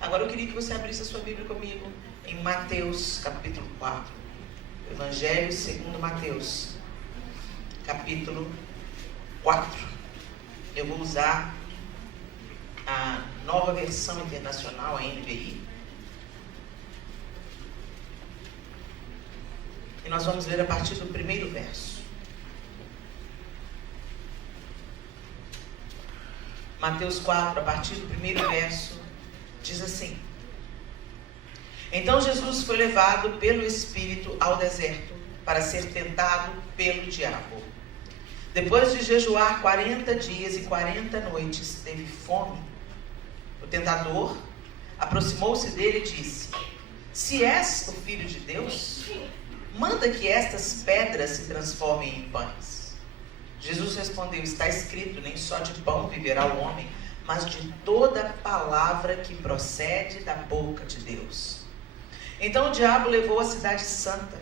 Agora eu queria que você abrisse a sua Bíblia comigo em Mateus, capítulo 4. Evangelho segundo Mateus, capítulo 4. Eu vou usar a nova versão internacional, a NVI. E nós vamos ler a partir do primeiro verso. Mateus 4, a partir do primeiro verso, diz assim: Então Jesus foi levado pelo Espírito ao deserto para ser tentado pelo diabo. Depois de jejuar 40 dias e 40 noites, teve fome. O tentador aproximou-se dele e disse: Se és o Filho de Deus, manda que estas pedras se transformem em pães. Jesus respondeu: Está escrito, nem só de pão viverá o homem, mas de toda palavra que procede da boca de Deus. Então o diabo levou a cidade santa,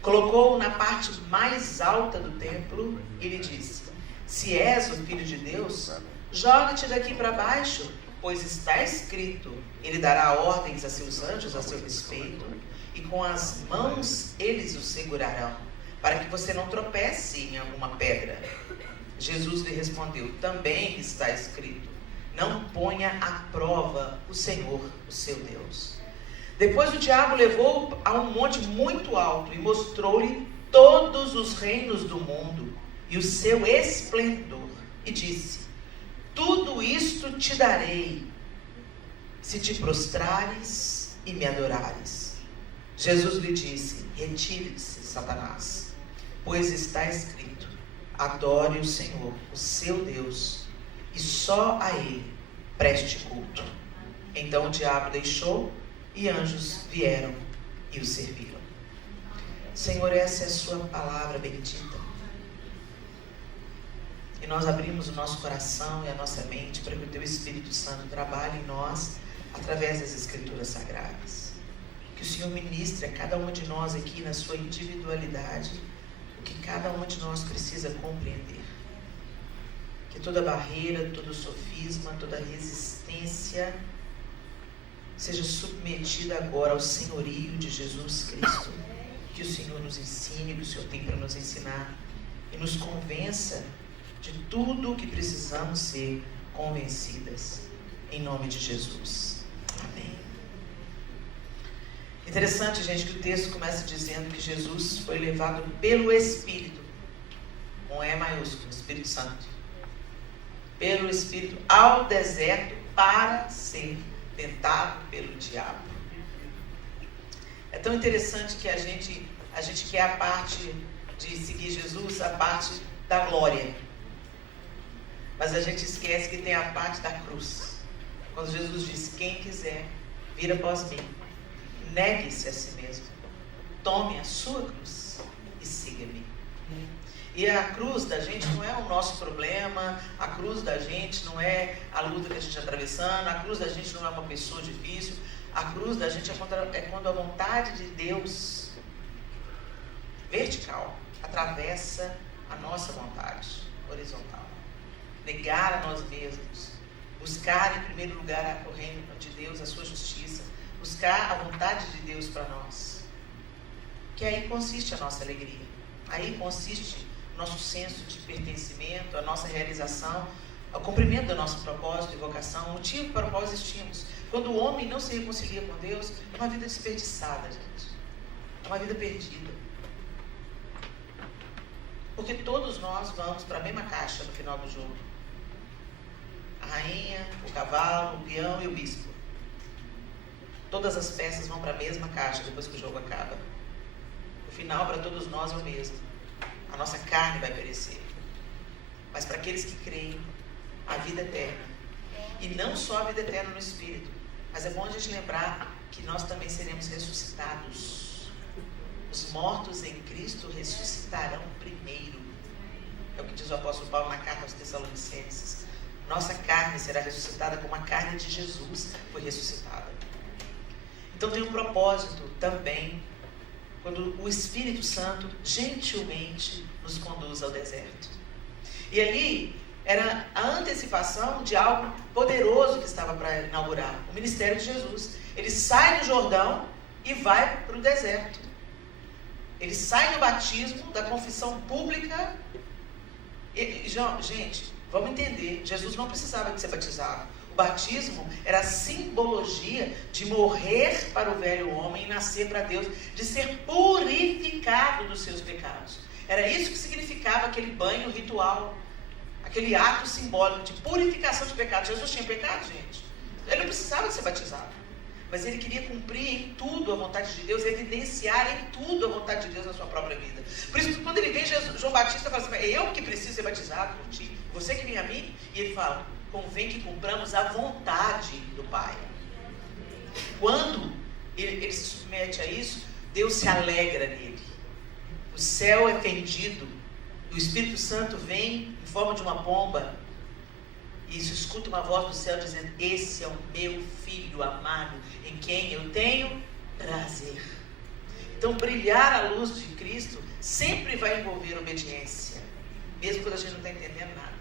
colocou-o na parte mais alta do templo e lhe disse: Se és o Filho de Deus, joga-te daqui para baixo, pois está escrito, ele dará ordens a seus anjos a seu respeito, e com as mãos eles o segurarão, para que você não tropece em alguma pedra. Jesus lhe respondeu: Também está escrito, não ponha à prova o Senhor, o seu Deus. Depois o diabo levou-o a um monte muito alto e mostrou-lhe todos os reinos do mundo e o seu esplendor, e disse: Tudo isto te darei, se te prostrares e me adorares. Jesus lhe disse: Retire-se, Satanás, pois está escrito, adore o Senhor, o seu Deus, e só a Ele preste culto. Então o diabo deixou e anjos vieram e o serviram. Senhor, essa é a sua palavra bendita. E nós abrimos o nosso coração e a nossa mente para que o teu Espírito Santo trabalhe em nós através das Escrituras Sagradas. Que o Senhor ministre a cada um de nós aqui na sua individualidade o que cada um de nós precisa compreender. Que toda barreira, todo sofisma, toda resistência seja submetida agora ao senhorio de Jesus Cristo. Que o Senhor nos ensine, que o Senhor tem para nos ensinar e nos convença de tudo o que precisamos ser convencidas. Em nome de Jesus. Amém. Interessante, gente, que o texto começa dizendo que Jesus foi levado pelo Espírito, com E maiúsculo, Espírito Santo, pelo Espírito ao deserto para ser tentado pelo diabo. É tão interessante que a gente quer a parte de seguir Jesus, a parte da glória, mas a gente esquece que tem a parte da cruz. Quando Jesus disse: Quem quiser vir após mim, negue-se a si mesmo, tome a sua cruz e siga-me. E a cruz da gente não é o nosso problema, a cruz da gente não é a luta que a gente está atravessando, a cruz da gente não é uma pessoa difícil, a cruz da gente é quando a vontade de Deus vertical atravessa a nossa vontade horizontal. Negar a nós mesmos, buscar em primeiro lugar o reino de Deus, a sua justiça, buscar a vontade de Deus para nós, que aí consiste a nossa alegria, aí consiste o nosso senso de pertencimento, a nossa realização, o cumprimento do nosso propósito e vocação, o motivo para o qual existimos. Quando o homem não se reconcilia com Deus, é uma vida desperdiçada, gente, é uma vida perdida, porque todos nós vamos para a mesma caixa no final do jogo. A rainha, o cavalo, o peão e o bispo. Todas as peças vão para a mesma caixa depois que o jogo acaba. O final para todos nós é o mesmo. A nossa carne vai perecer. Mas para aqueles que creem, a vida eterna. E não só a vida eterna no Espírito, mas é bom a gente lembrar que nós também seremos ressuscitados. Os mortos em Cristo ressuscitarão primeiro. É o que diz o apóstolo Paulo na carta aos Tessalonicenses. Nossa carne será ressuscitada como a carne de Jesus foi ressuscitada. Então tem um propósito também, quando o Espírito Santo gentilmente nos conduz ao deserto. E ali, era a antecipação de algo poderoso que estava para inaugurar, o ministério de Jesus. Ele sai do Jordão e vai para o deserto. Ele sai do batismo, da confissão pública. Gente, vamos entender, Jesus não precisava de ser batizado. O batismo era a simbologia de morrer para o velho homem e nascer para Deus, de ser purificado dos seus pecados. Era isso que significava aquele banho ritual, aquele ato simbólico de purificação de pecados. Jesus tinha pecado, gente. Ele não precisava de ser batizado. Mas ele queria cumprir em tudo a vontade de Deus, evidenciar em tudo a vontade de Deus na sua própria vida. Por isso que quando ele vem, João Batista fala assim: é eu que preciso ser batizado por ti, você que vem a mim. E ele fala: convém que cumpramos a vontade do Pai. Quando ele se submete a isso, Deus se alegra nele. O céu é fendido, o Espírito Santo vem em forma de uma pomba, e se escuta uma voz do céu dizendo: esse é o meu filho amado, em quem eu tenho prazer. Então, brilhar a luz de Cristo sempre vai envolver obediência, mesmo quando a gente não está entendendo nada.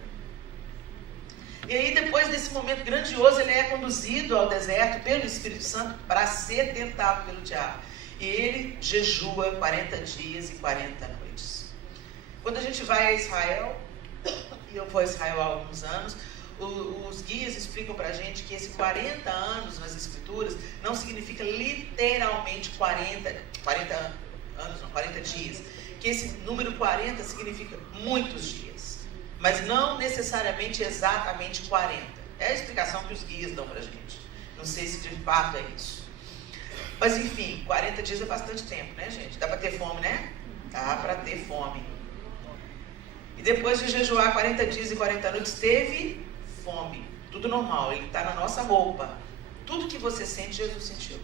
E aí, depois desse momento grandioso, ele é conduzido ao deserto pelo Espírito Santo para ser tentado pelo diabo. E ele jejua 40 dias e 40 noites. Quando a gente vai a Israel, e eu vou a Israel há alguns anos, os guias explicam pra gente que esse 40 anos nas escrituras não significa literalmente 40 anos, não, 40 dias. Que esse número 40 significa muitos dias, mas não necessariamente exatamente 40. É a explicação que os guias dão pra gente. Não sei se de fato é isso. Mas enfim, 40 dias é bastante tempo, né, gente? Dá pra ter fome, né? Dá pra ter fome. E depois de jejuar 40 dias e 40 noites, teve fome. Tudo normal, ele está na nossa roupa. Tudo que você sente, Jesus sentiu.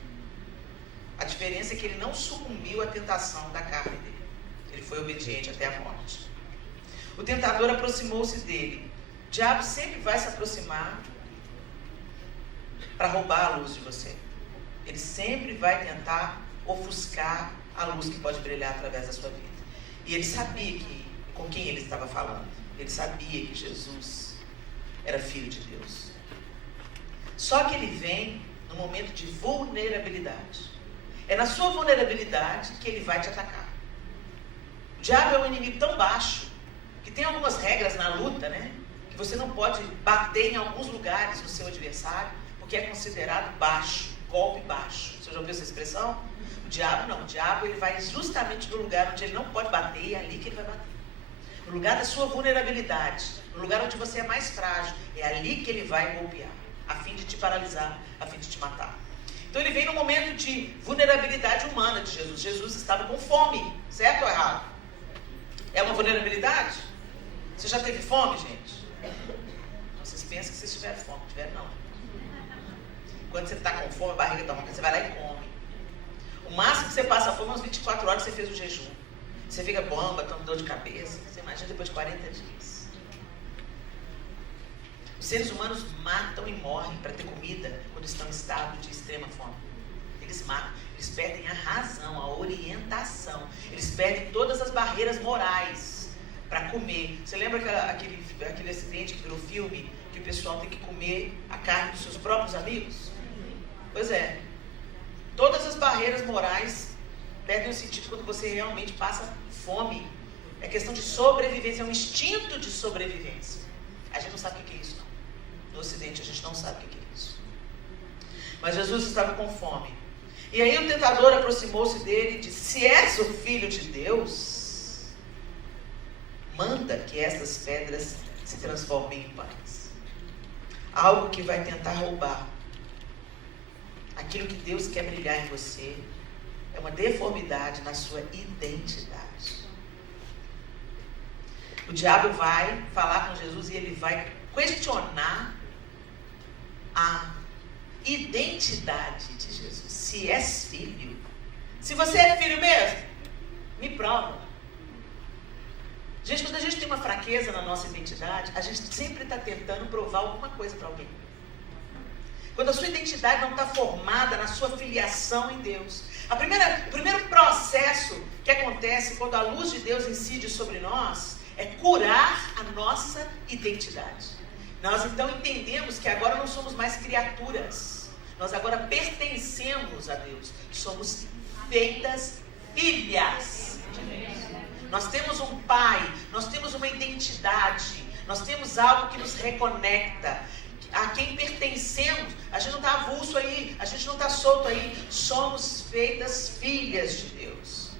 A diferença é que ele não sucumbiu à tentação da carne dele. Ele foi obediente até a morte. O tentador aproximou-se dele. O diabo sempre vai se aproximar para roubar a luz de você. Ele sempre vai tentar ofuscar a luz que pode brilhar através da sua vida. E ele sabia com quem ele estava falando. Ele sabia que Jesus era filho de Deus. Só que ele vem no momento de vulnerabilidade. É na sua vulnerabilidade que ele vai te atacar. O diabo é um inimigo tão baixo que tem algumas regras na luta, né? Que você não pode bater em alguns lugares no seu adversário, porque é considerado baixo, golpe baixo. Você já ouviu essa expressão? O diabo não. O diabo ele vai justamente no lugar onde ele não pode bater, e é ali que ele vai bater. No lugar da sua vulnerabilidade, no lugar onde você é mais frágil, é ali que ele vai golpear, a fim de te paralisar, a fim de te matar. Então ele vem no momento de vulnerabilidade humana de Jesus. Jesus estava com fome, certo ou errado? É uma vulnerabilidade? Você já teve fome, gente? Vocês pensam que vocês tiveram fome, não tiveram não. Quando você está com fome, a barriga está roncando, você vai lá e come. O máximo que você passa fome é uns 24 horas que você fez o jejum. Você fica bomba, toma dor de cabeça. Você imagina depois de 40 dias. Os seres humanos matam e morrem para ter comida quando estão em estado de extrema fome. Eles matam, eles perdem a razão, a orientação. Eles perdem todas as barreiras morais para comer. Você lembra aquele acidente que virou filme, que o pessoal tem que comer a carne dos seus próprios amigos? Pois é. Todas as barreiras morais perdem o sentido quando você realmente passa fome. É questão de sobrevivência, é um instinto de sobrevivência. A gente não sabe o que é isso, não. No Ocidente a gente não sabe o que é isso. Mas Jesus estava com fome. E aí o tentador aproximou-se dele e disse: se és o filho de Deus, manda que estas pedras se transformem em pães. Algo que vai tentar roubar aquilo que Deus quer brilhar em você. É uma deformidade na sua identidade. O diabo vai falar com Jesus e ele vai questionar a identidade de Jesus. Se és filho, se você é filho mesmo, me prova. Gente, quando a gente tem uma fraqueza na nossa identidade, a gente sempre está tentando provar alguma coisa para alguém. Quando a sua identidade não está formada na sua filiação em Deus. O primeiro processo que acontece quando a luz de Deus incide sobre nós é curar a nossa identidade. Nós então entendemos que agora não somos mais criaturas. Nós agora pertencemos a Deus. Somos feitas filhas de Deus. Nós temos um pai, nós temos uma identidade, nós temos algo que nos reconecta. A quem pertencemos, a gente não está avulso aí, a gente não está solto aí. Somos feitas filhas de Deus.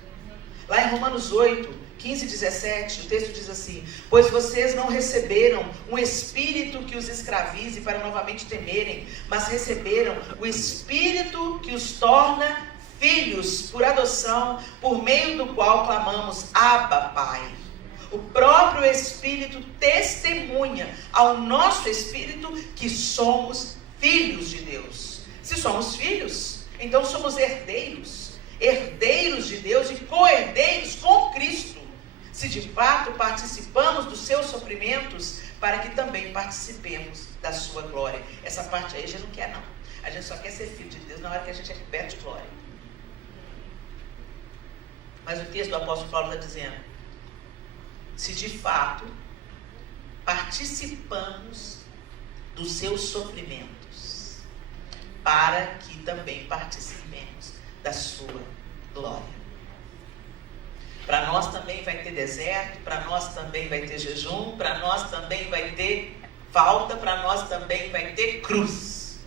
Lá em Romanos 8, 15 e 17, o texto diz assim: pois vocês não receberam um espírito que os escravize para novamente temerem, mas receberam o espírito que os torna filhos por adoção, por meio do qual clamamos, Abba, Pai. O próprio Espírito testemunha ao nosso espírito que somos filhos de Deus. Se somos filhos, então somos herdeiros, herdeiros de Deus e co-herdeiros com Cristo. Se de fato participamos dos seus sofrimentos, para que também participemos da sua glória. Essa parte aí a gente não quer, não. A gente só quer ser filho de Deus na hora que a gente é coberto de glória. Mas o texto do apóstolo Paulo está dizendo: se de fato participamos dos seus sofrimentos, para que também participemos da sua glória. Para nós também vai ter deserto, para nós também vai ter jejum, para nós também vai ter falta, para nós também vai ter cruz.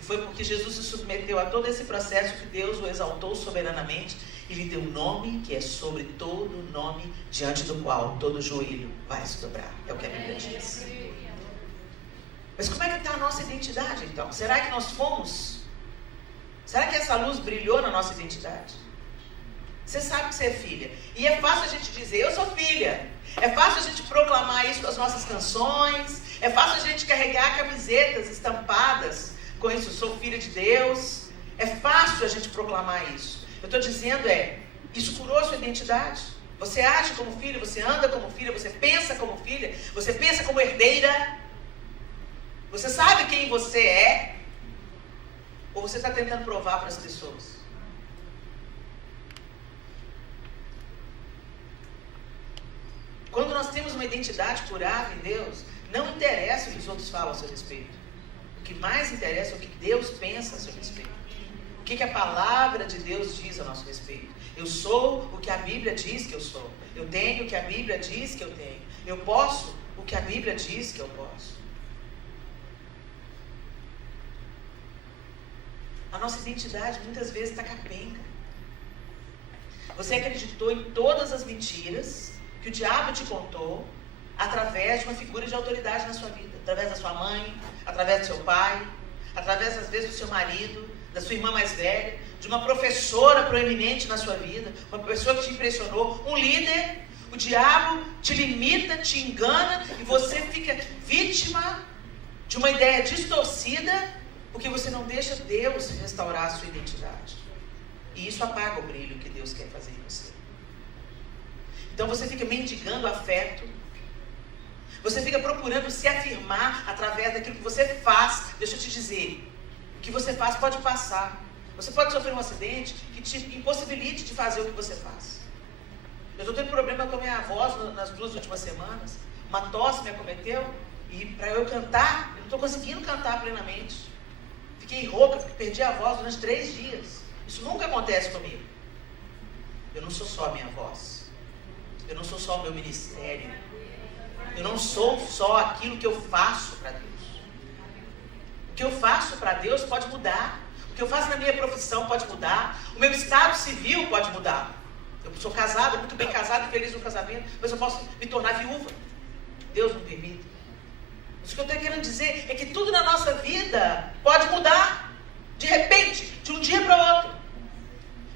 E foi porque Jesus se submeteu a todo esse processo que Deus o exaltou soberanamente e lhe deu um nome que é sobre todo nome, diante do qual todo joelho vai se dobrar. É o que a Bíblia diz. Mas como é que está a nossa identidade então? Será que nós fomos? Será que essa luz brilhou na nossa identidade? Você sabe que você é filha. E é fácil a gente dizer, eu sou filha. É fácil a gente proclamar isso com as nossas canções. É fácil a gente carregar camisetas estampadas com isso, sou filha de Deus. É fácil a gente proclamar isso. Eu estou dizendo isso curou a sua identidade? Você age como filha, você anda como filha, você pensa como filha, você pensa como herdeira? Você sabe quem você é? Ou você está tentando provar para as pessoas? Quando nós temos uma identidade curada em Deus, não interessa o que os outros falam a seu respeito. O que mais interessa é o que Deus pensa a seu respeito. O que a palavra de Deus diz a nosso respeito. Eu sou o que a Bíblia diz que eu sou. Eu tenho o que a Bíblia diz que eu tenho. Eu posso o que a Bíblia diz que eu posso. A nossa identidade muitas vezes está capenga. Você acreditou em todas as mentiras que o diabo te contou através de uma figura de autoridade na sua vida. Através da sua mãe, através do seu pai, através às vezes do seu marido, da sua irmã mais velha, de uma professora proeminente na sua vida, uma pessoa que te impressionou, um líder. O diabo te limita, te engana e você fica vítima de uma ideia distorcida porque você não deixa Deus restaurar a sua identidade. E isso apaga o brilho que Deus quer fazer em você. Então você fica mendigando afeto. Você fica procurando se afirmar através daquilo que você faz. Deixa eu te dizer, o que você faz pode passar. Você pode sofrer um acidente que te impossibilite de fazer o que você faz. Eu estou tendo problema com a minha voz nas 2 últimas semanas. Uma tosse me acometeu e para eu cantar, eu não estou conseguindo cantar plenamente. Fiquei rouca, perdi a voz durante 3 dias. Isso nunca acontece comigo. Eu não sou só a minha voz. Eu não sou só o meu ministério. Eu não sou só aquilo que eu faço para Deus. O que eu faço para Deus pode mudar. O que eu faço na minha profissão pode mudar. O meu estado civil pode mudar. Eu sou casada, muito bem casada e feliz no casamento, mas eu posso me tornar viúva. Deus não permite. Isso que eu estou querendo dizer é que tudo na nossa vida pode mudar. De repente, de um dia para o outro.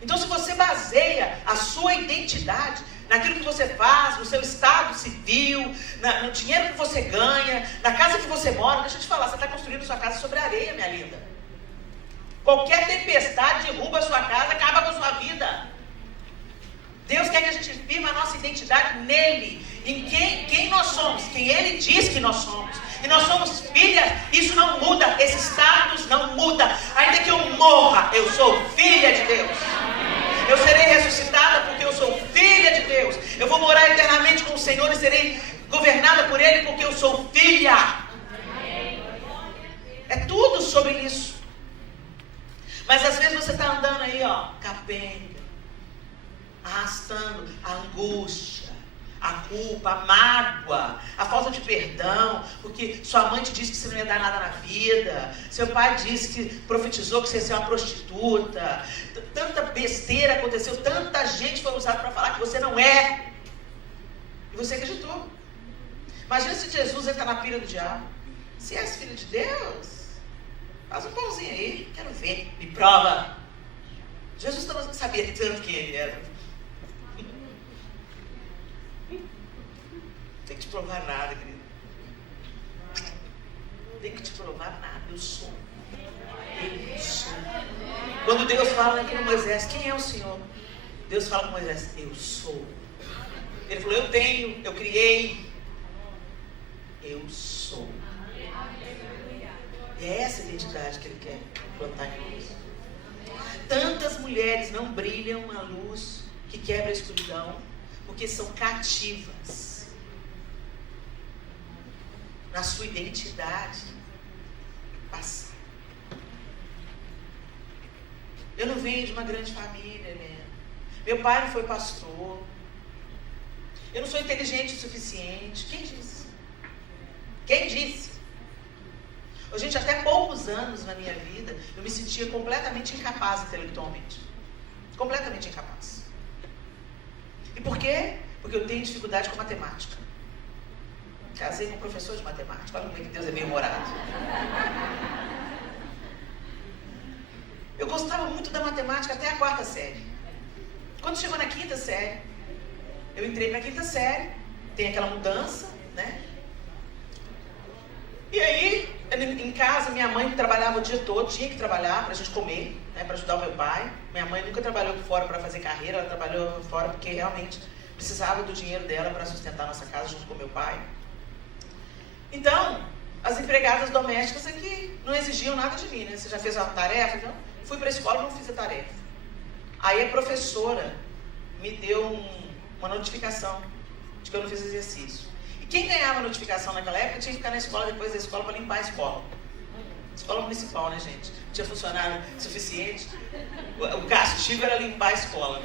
Então se você baseia a sua identidade naquilo que você faz, no seu estado civil, no dinheiro que você ganha, na casa que você mora, deixa eu te falar, você está construindo sua casa sobre areia, minha linda. Qualquer tempestade derruba a sua casa, acaba com a sua vida. Deus quer que a gente firme a nossa identidade nele, em quem nós somos, quem ele diz que nós somos. E nós somos filhas, isso não muda, esse status não muda. Ainda que eu morra, eu sou filha de Deus. Eu serei ressuscitada porque eu sou filha de Deus. Eu vou vou morar eternamente com o Senhor e serei governada por Ele porque eu sou filha. É tudo sobre isso. Mas às vezes você está andando aí, ó, capenga, arrastando a angústia, a culpa, a mágoa, a falta de perdão, porque sua mãe te disse que você não ia dar nada na vida, seu pai disse que profetizou que você ia ser uma prostituta, tanta besteira aconteceu, tanta gente foi usada para falar que você não é, e você acreditou. Imagina se Jesus entra na pira do diabo. Se és filho de Deus, faz um pãozinho aí, quero ver, me prova. Jesus não sabia tanto quem ele era. Tem que te provar nada, querido. Tem que te provar nada. Eu sou. Eu sou. Quando Deus fala aqui no Moisés, quem é o Senhor? Deus fala com Moisés, eu sou. Ele falou, eu tenho, eu criei. Eu sou. É essa identidade que Ele quer plantar em nós. Tantas mulheres não brilham a luz que quebra a escuridão, porque são cativas na sua identidade passada. Eu não venho de uma grande família, Helena. Meu pai não foi pastor. Eu não sou inteligente o suficiente. Quem disse? Quem disse? Gente, até poucos anos na minha vida, eu me sentia completamente incapaz intelectualmente. Completamente incapaz. E por quê? Porque eu tenho dificuldade com matemática. Casei com um professor de matemática. Olha como é que Deus é bem-humorado. Eu gostava muito da matemática até a 4ª série. Quando chegou na 5ª série, eu entrei para a 5ª série. Tem aquela mudança, né? E aí, em casa, minha mãe trabalhava o dia todo, tinha que trabalhar para a gente comer, né, para ajudar o meu pai. Minha mãe nunca trabalhou fora para fazer carreira, ela trabalhou fora porque realmente precisava do dinheiro dela para sustentar a nossa casa junto com meu pai. Então, as empregadas domésticas aqui não exigiam nada de mim, né? Você já fez uma tarefa? Então, fui para a escola e não fiz a tarefa. Aí a professora me deu uma notificação de que eu não fiz exercício. E quem ganhava notificação naquela época tinha que ficar na escola depois da escola para limpar a escola. Escola municipal, né, gente? Não tinha funcionário suficiente. O castigo era limpar a escola.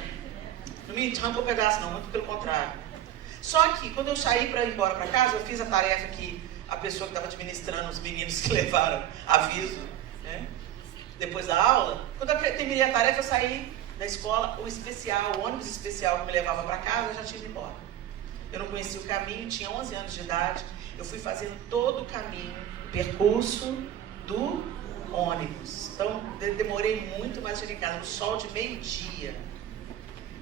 Não me arrancou pedaço não, muito pelo contrário. Só que quando eu saí para ir embora para casa, eu fiz a tarefa que a pessoa que estava administrando os meninos que levaram aviso, né, depois da aula. Quando eu terminei a tarefa, eu saí da escola, o ônibus especial que me levava para casa, eu já tinha ido embora. Eu não conhecia o caminho, tinha 11 anos de idade. Eu fui fazendo todo o caminho, percurso do ônibus. Então, demorei muito, mas cheguei em casa no sol de meio-dia.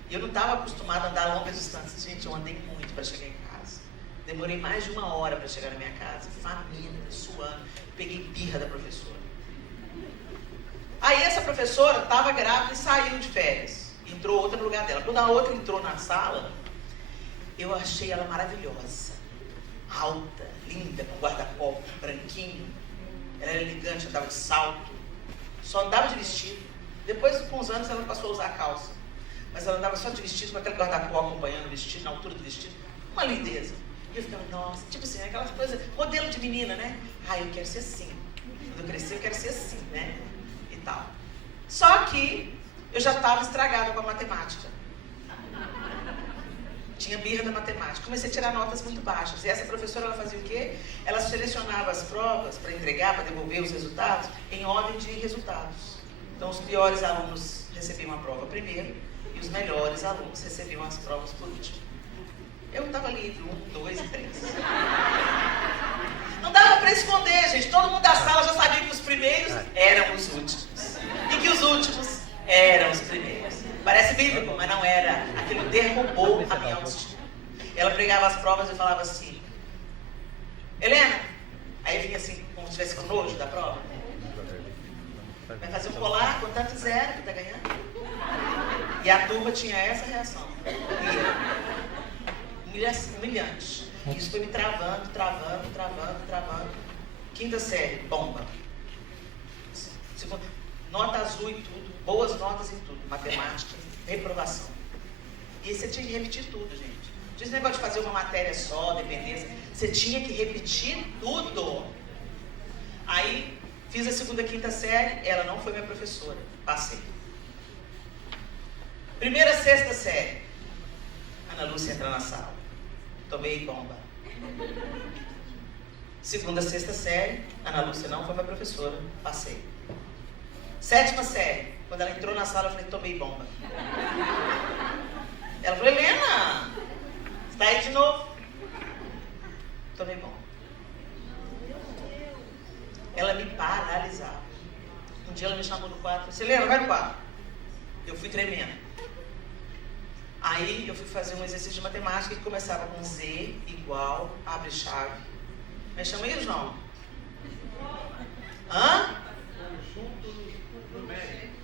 E eu não estava acostumada a andar longas distâncias. Gente, eu andei muito para chegar em casa. Demorei mais de 1 hora para chegar na minha casa, faminta, suando. Peguei birra da professora. Aí essa professora estava grávida e saiu de férias. Entrou outra no lugar dela. Quando a outra entrou na sala, eu achei ela maravilhosa, alta, linda, com guarda-copo branquinho. Ela era elegante, andava de salto, só andava de vestido. Depois, com uns anos, ela passou a usar calça. Mas ela andava só de vestido, com aquele guarda-copo acompanhando o vestido, na altura do vestido. Uma lindeza. E eu ficava, nossa, tipo assim, aquelas coisas, modelo de menina, né? Ah, eu quero ser assim. Quando eu crescer, eu quero ser assim, né? E tal. Só que eu já estava estragada com a matemática. Tinha birra da matemática. Comecei a tirar notas muito baixas. E essa professora, ela fazia o quê? Ela selecionava as provas para entregar, para devolver os resultados, em ordem de resultados. Então, os piores alunos recebiam a prova primeiro e os melhores alunos recebiam as provas por último. Eu estava ali entre 1, 2 e 3. Não dava para esconder, gente. Todo mundo da sala já sabia que os primeiros eram os últimos. E que os últimos eram os primeiros. Parece bíblico, mas não era. Aquilo derrubou a minha autoestima. Ela pregava as provas e falava assim, Helena, aí vinha assim, como se estivesse com nojo da prova. Vai fazer um colar, contanto zero que tá ganhando. E a turma tinha essa reação. Humilhante. Isso foi me travando. 5ª série, bomba. Nota azul em tudo, boas notas em tudo. Matemática, reprovação. E você tinha que repetir tudo, gente. Diz negócio de fazer uma matéria só, dependência. Você tinha que repetir tudo. Aí, fiz a 2ª, 5ª série, ela não foi minha professora. Passei. 1ª, 6ª série. Ana Lúcia entra na sala. Tomei bomba. 2ª, 6ª série, Ana Lúcia não foi minha professora. Passei. 7ª série. Quando ela entrou na sala, eu falei, tomei bomba. Ela falou, Helena, está aí de novo. Tomei bomba. Ela me paralisava. Um dia ela me chamou no quarto, disse, Helena, vai no quarto. Eu fui tremendo. Aí eu fui fazer um exercício de matemática que começava com Z igual, abre chave. Me chama aí, João. Hã?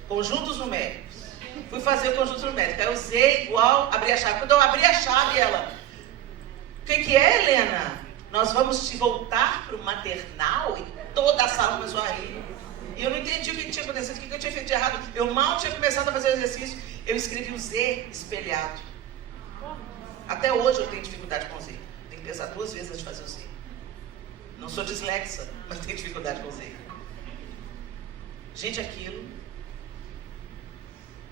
Conjuntos numéricos. Fui fazer o conjunto numérico. Aí o Z igual, abri a chave. Quando eu abri a chave, ela... O que é, Helena? Nós vamos te voltar para o maternal? E toda a sala começou a rir. E eu não entendi o que tinha acontecido, o que eu tinha feito de errado. Eu mal tinha começado a fazer o exercício. Eu escrevi o Z espelhado. Até hoje eu tenho dificuldade com o Z. Tenho que pensar 2 vezes antes de fazer o Z. Não sou dislexa, mas tenho dificuldade com o Z. Gente, aquilo...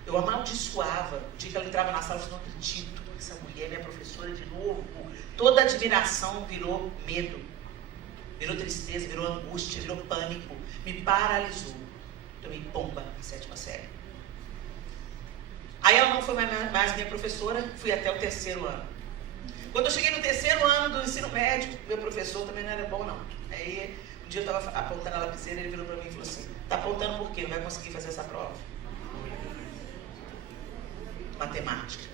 Eu amaldiçoava. O dia que ela entrava na sala, eu não acredito. Essa mulher é minha professora de novo. Toda admiração virou medo. Virou tristeza, virou angústia, virou pânico. Me paralisou. Tomei bomba na 7ª série. Aí ela não foi mais minha professora. Fui até o 3º ano. Quando eu cheguei no 3º ano do ensino médio, meu professor também não era bom, não. Aí, um dia eu estava apontando a lapiseira, ele virou para mim e falou assim, tá apontando por quê? Não vai conseguir fazer essa prova. Matemática.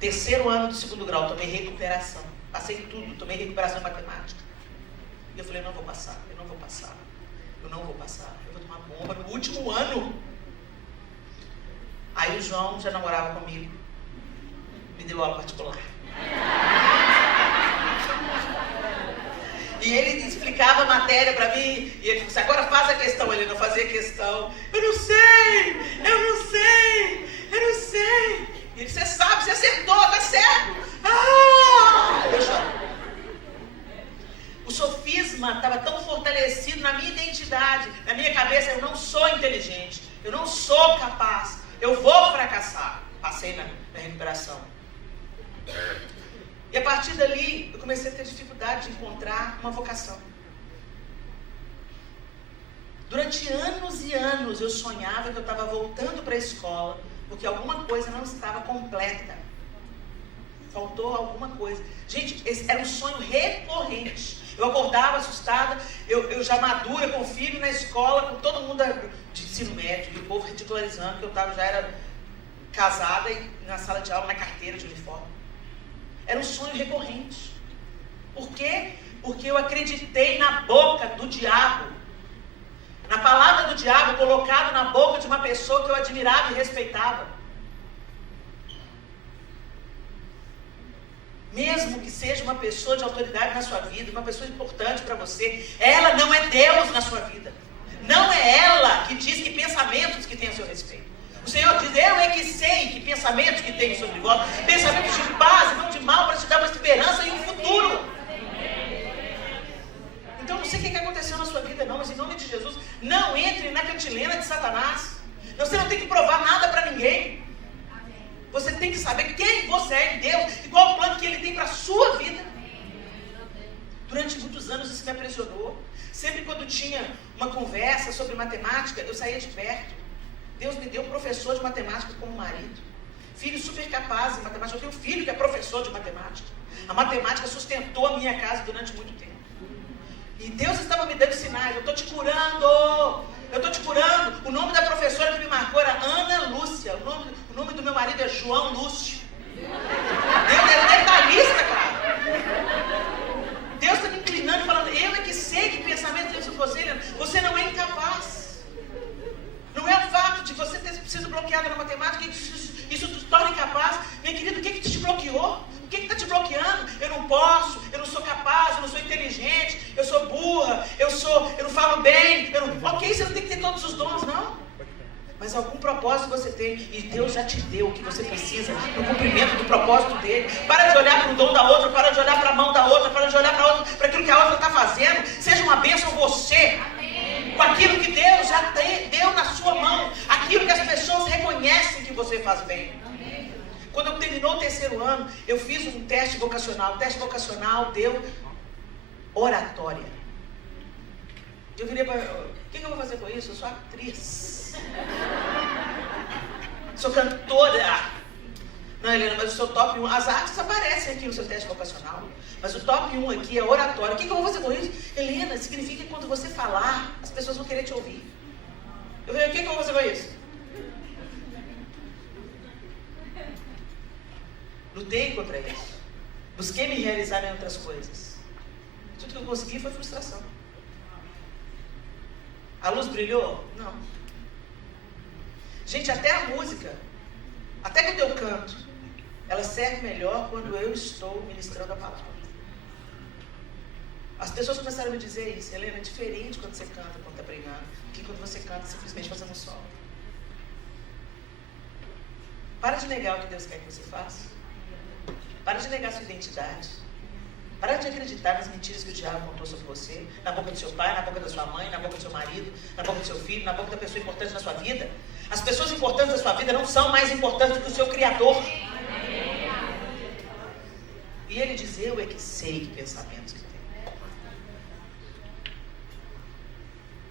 3º ano do 2º grau, tomei recuperação. Passei tudo, tomei recuperação em matemática. E eu falei, eu não vou passar, eu não vou passar, eu não vou passar, eu vou tomar bomba no último ano. Aí o João já namorava comigo, me deu aula particular. E ele explicava a matéria pra mim, e ele disse, agora faz a questão. Ele não fazia questão. Eu não sei, eu não sei, eu não sei. E ele, você sabe, você acertou, tá certo. Eu choro. O sofisma estava tão fortalecido na minha identidade, na minha cabeça, eu não sou inteligente, eu não sou capaz, eu vou fracassar. Passei na recuperação. E a partir dali, eu comecei a ter dificuldade de encontrar uma vocação. Durante anos e anos, eu sonhava que eu estava voltando para a escola, porque alguma coisa não estava completa. Faltou alguma coisa. Gente, esse era um sonho recorrente. Eu acordava assustada, eu já madura, com o filho na escola, com todo mundo de ensino médio, e o povo ridicularizando que eu já era casada e na sala de aula, na carteira de uniforme. Era um sonho recorrente. Por quê? Porque eu acreditei na boca do diabo. Na palavra do diabo colocado na boca de uma pessoa que eu admirava e respeitava. Mesmo que seja uma pessoa de autoridade na sua vida, uma pessoa importante para você, ela não é Deus na sua vida. Não é ela que diz que pensamentos que tem a seu respeito. O Senhor diz, eu é que sei que pensamentos que tenho sobre vós, pensamentos de paz e não de mal, para te dar uma esperança e um futuro. Então, não sei o que aconteceu na sua vida não, mas em nome de Jesus, não entre na cantilena de Satanás. Você não tem que provar nada para ninguém. Você tem que saber quem você é em Deus e qual o plano que Ele tem para a sua vida. Durante muitos anos isso me aprisionou. Sempre quando tinha uma conversa sobre matemática, eu saía de perto. Deus me deu um professor de matemática como marido. Filho super capaz em matemática. Eu tenho um filho que é professor de matemática. A matemática sustentou a minha casa durante muito tempo. E Deus estava me dando sinais. Eu estou te curando. Eu estou te curando. O nome da professora que me marcou era Ana Lúcia. O nome do meu marido é João Lúcio. Deus é detalhista, cara. Deus está me inclinando e falando, eu é que sei que pensamento tem sobre você, Helena. Você não é incapaz. Não é o fato de você ter sido bloqueada na matemática que isso te torna incapaz. Minha querida, o que te bloqueou? O que está te bloqueando? Eu não posso, eu não sou capaz, eu não sou inteligente, eu sou burra, eu não falo bem. Ok, você não tem que ter todos os dons, não. Mas mas algum propósito você tem. E Deus já te deu o que você precisa no cumprimento do propósito dele. Para de olhar para o dom da outra, para de olhar para a mão da outra, para de olhar para aquilo que a outra está fazendo. Seja uma bênção você. Com aquilo que Deus já deu na sua mão. Aquilo que as pessoas reconhecem que você faz bem. Quando eu terminou o terceiro ano, eu fiz um teste vocacional. O teste vocacional deu oratória. Eu virei para... O que eu vou fazer com isso? Eu sou atriz. Sou cantora. Não, Helena, mas o seu top 1... As artes aparecem aqui no seu teste vocacional. Mas o top 1 aqui é oratória. O que eu vou fazer com isso? Helena, significa que quando você falar, as pessoas vão querer te ouvir. Eu falei, o que eu vou fazer com isso? Lutei contra isso. Busquei me realizar em outras coisas. Tudo que eu consegui foi frustração. A luz brilhou? Não. Gente, até a música, até quando eu canto, ela serve melhor quando eu estou ministrando a palavra. As pessoas começaram a me dizer isso. Helena, é diferente quando você canta, quando está pregando, que quando você canta simplesmente fazendo um solo. Para de negar o que Deus quer que você faça. Para de negar sua identidade. Para de acreditar nas mentiras que o diabo contou sobre você, na boca do seu pai, na boca da sua mãe, na boca do seu marido, na boca do seu filho, na boca da pessoa importante na sua vida. As pessoas importantes da sua vida não são mais importantes do que o seu Criador. E ele diz, eu é que sei que pensamentos que tem.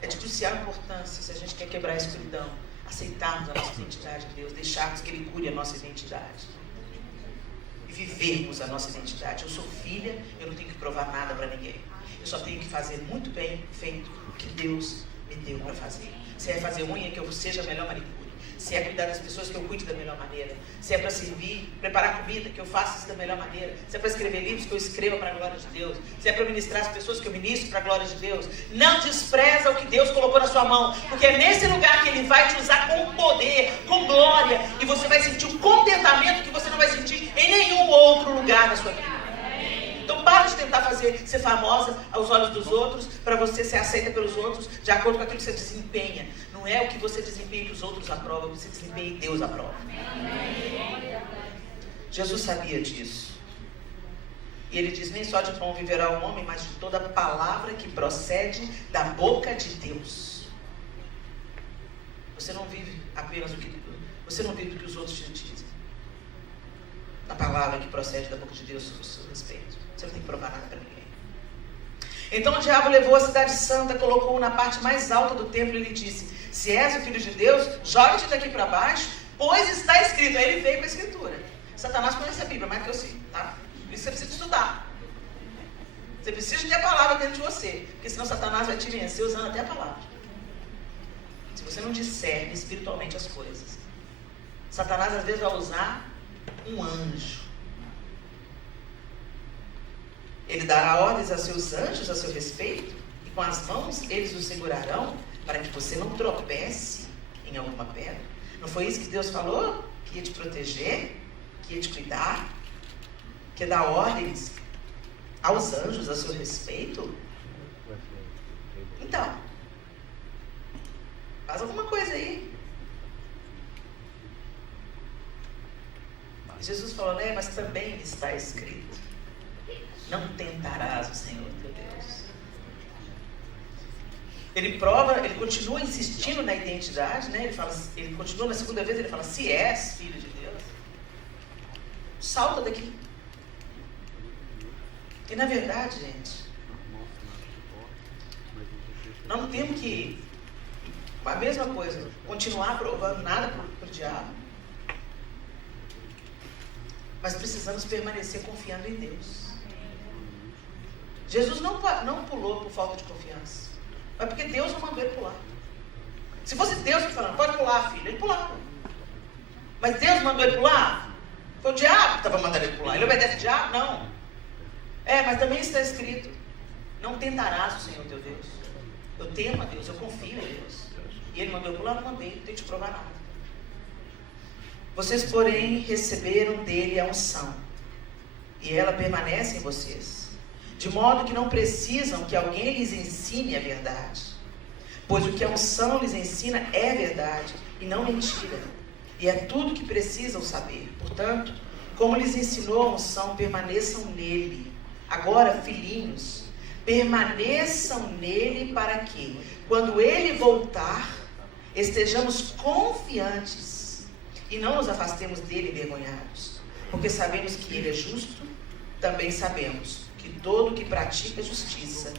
É de crucial importância, se a gente quer quebrar a escuridão, aceitarmos a nossa identidade de Deus, deixarmos que Ele cure a nossa identidade. Vivermos a nossa identidade. Eu sou filha, eu não tenho que provar nada para ninguém. Eu só tenho que fazer muito bem feito o que Deus me deu para fazer. Se é fazer unha, que eu seja a melhor manicure. Se é cuidar das pessoas, que eu cuide da melhor maneira. Se é para servir, preparar comida, que eu faça isso da melhor maneira. Se é para escrever livros, que eu escreva para a glória de Deus. Se é para ministrar as pessoas, que eu ministro para a glória de Deus. Não despreza o que Deus colocou na sua mão, porque é nesse lugar que Ele vai te usar com poder, com glória, e você vai sentir um contentamento que você não vai sentir em nenhum outro lugar na sua vida. Então para de tentar ser famosa aos olhos dos outros, para você ser aceita pelos outros, de acordo com aquilo que você desempenha. Não é o que você desempenha que os outros aprovam, o que você desempenha e Deus aprova. Jesus sabia disso. E Ele diz, nem só de pão viverá o homem, mas de toda palavra que procede da boca de Deus. Você não vive apenas do que... Você não vive do que os outros te dizem. A palavra que procede da boca de Deus sobre o seu respeito. Você não tem que provar nada para ninguém. Então o diabo levou a cidade santa, colocou-o na parte mais alta do templo e lhe disse, se és o filho de Deus, joga-te daqui para baixo, pois está escrito. Aí ele veio com a escritura. Satanás conhece a Bíblia, mais que eu sei, tá? Por isso você precisa estudar. Você precisa ter a palavra dentro de você, porque senão Satanás vai te vencer usando até a palavra. Se você não discerne espiritualmente as coisas, Satanás às vezes vai usar um anjo. Ele dará ordens a seus anjos a seu respeito, e com as mãos eles o segurarão, para que você não tropece em alguma pedra. Não foi isso que Deus falou? Que ia te proteger, que ia te cuidar, que ia dar ordens aos anjos a seu respeito? Então, faz alguma coisa aí. Jesus falou, né? Mas também está escrito, não tentarás o Senhor teu Deus. Ele prova, ele continua insistindo na identidade, né? Ele continua na segunda vez, ele fala, se és filho de Deus, salta daqui. E na verdade, gente, nós não temos que, a mesma coisa, continuar provando nada para o diabo. Mas precisamos permanecer confiando em Deus. Jesus não pulou por falta de confiança. Mas porque Deus não mandou ele pular. Se fosse Deus que falando, pode pular, filho, ele pulava. Mas Deus mandou ele pular? Foi o diabo que estava mandando ele pular. Ele obedece o diabo? Não. Mas também está escrito, não tentarás o Senhor teu Deus. Eu temo a Deus, eu confio em Deus. E ele mandou eu pular, não mandei, não tenho que te provar nada. Vocês, porém, receberam dele a unção, e ela permanece em vocês, de modo que não precisam que alguém lhes ensine a verdade. Pois o que a unção lhes ensina é verdade e não mentira. E é tudo que precisam saber. Portanto, como lhes ensinou a unção, permaneçam nele. Agora, filhinhos, permaneçam nele para que, quando ele voltar, estejamos confiantes e não nos afastemos dele envergonhados. Porque sabemos que ele é justo, também sabemos que todo que pratica justiça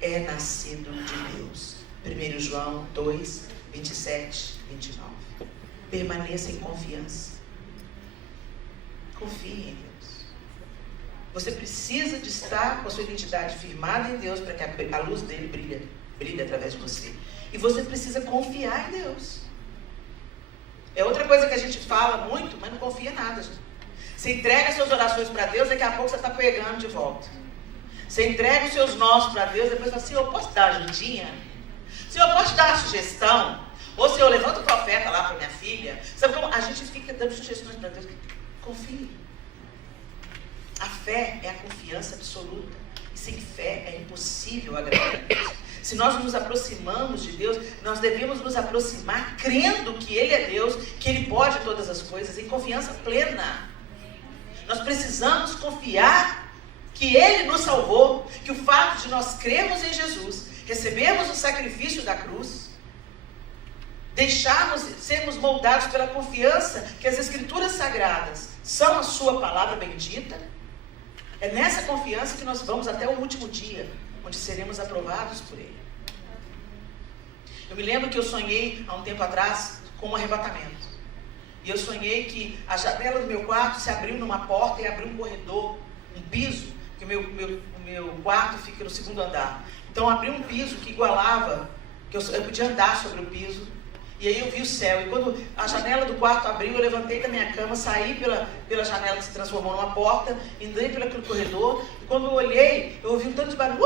é nascido de Deus. 1 João 2, 27, 29. Permaneça em confiança. Confie em Deus. Você precisa de estar com a sua identidade firmada em Deus para que a luz dele brilhe através de você. E você precisa confiar em Deus. É outra coisa que a gente fala muito, mas não confia em nada, gente. Você entrega suas orações para Deus, daqui a pouco você está pegando de volta. Você entrega os seus nós para Deus, depois fala assim, eu posso dar ajudinha? Senhor, eu posso dar uma sugestão? Ou Senhor, levanta o profeta lá para minha filha. Sabe como a gente fica dando sugestões para Deus? Confie. A fé é a confiança absoluta. E sem fé é impossível agradar a Deus. Se nós nos aproximamos de Deus, nós devemos nos aproximar crendo que Ele é Deus, que Ele pode todas as coisas, em confiança plena. Nós precisamos confiar que Ele nos salvou, que o fato de nós crermos em Jesus, recebermos o sacrifício da cruz, deixarmos sermos moldados pela confiança que as Escrituras Sagradas são a sua palavra bendita, é nessa confiança que nós vamos até o último dia, onde seremos aprovados por Ele. Eu me lembro que eu sonhei, há um tempo atrás, com um arrebatamento. E eu sonhei que a janela do meu quarto se abriu numa porta e abriu um corredor, um piso, que o meu quarto fica no segundo andar. Então abriu um piso que igualava, que eu podia andar sobre o piso. E aí eu vi o céu, e quando a janela do quarto abriu, eu levantei da minha cama, saí pela janela que se transformou numa porta, entrei pelo aquele corredor, e quando eu olhei, eu ouvi um tanto de barulho,